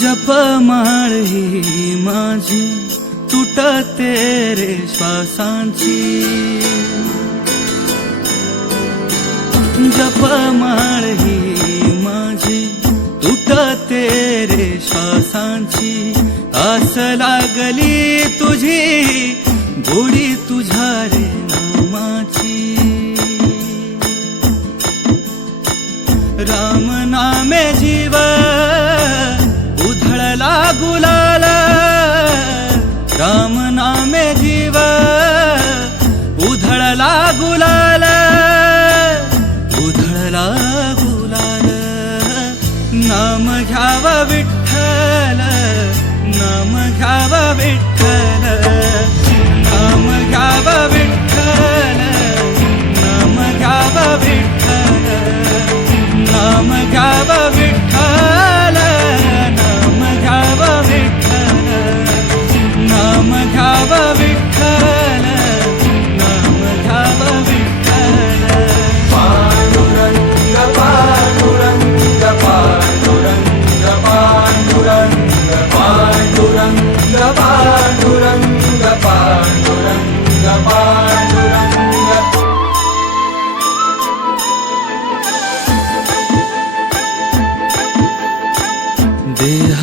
जपमाळ ही माझी तुटते रे श्वासांची. जपमाळ ही माझी तुटते रे श्वासांची. आस लागली तुझी गोडी तुझ्या रे नामाची. राम नामे जीवन गुलाल राम नामे जीव उधळला गुलाल उधळला गुलाल. नाम घ्यावा विठ्ठल नाम घ्यावा विठ्ठल.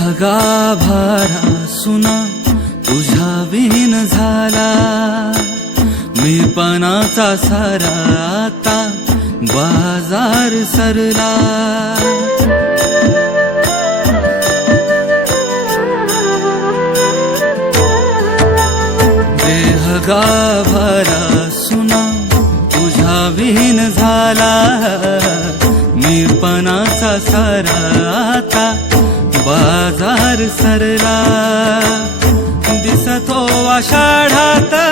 देह गाभारा सुना तुझ्या विहीन झाला. मी पणाचा सारा आता बाजार सरला. देहगा भरा सुना तुझ्या विहीन झाला. मी पणाचा सारा आता बाजार सरला. दिसतो आषाढात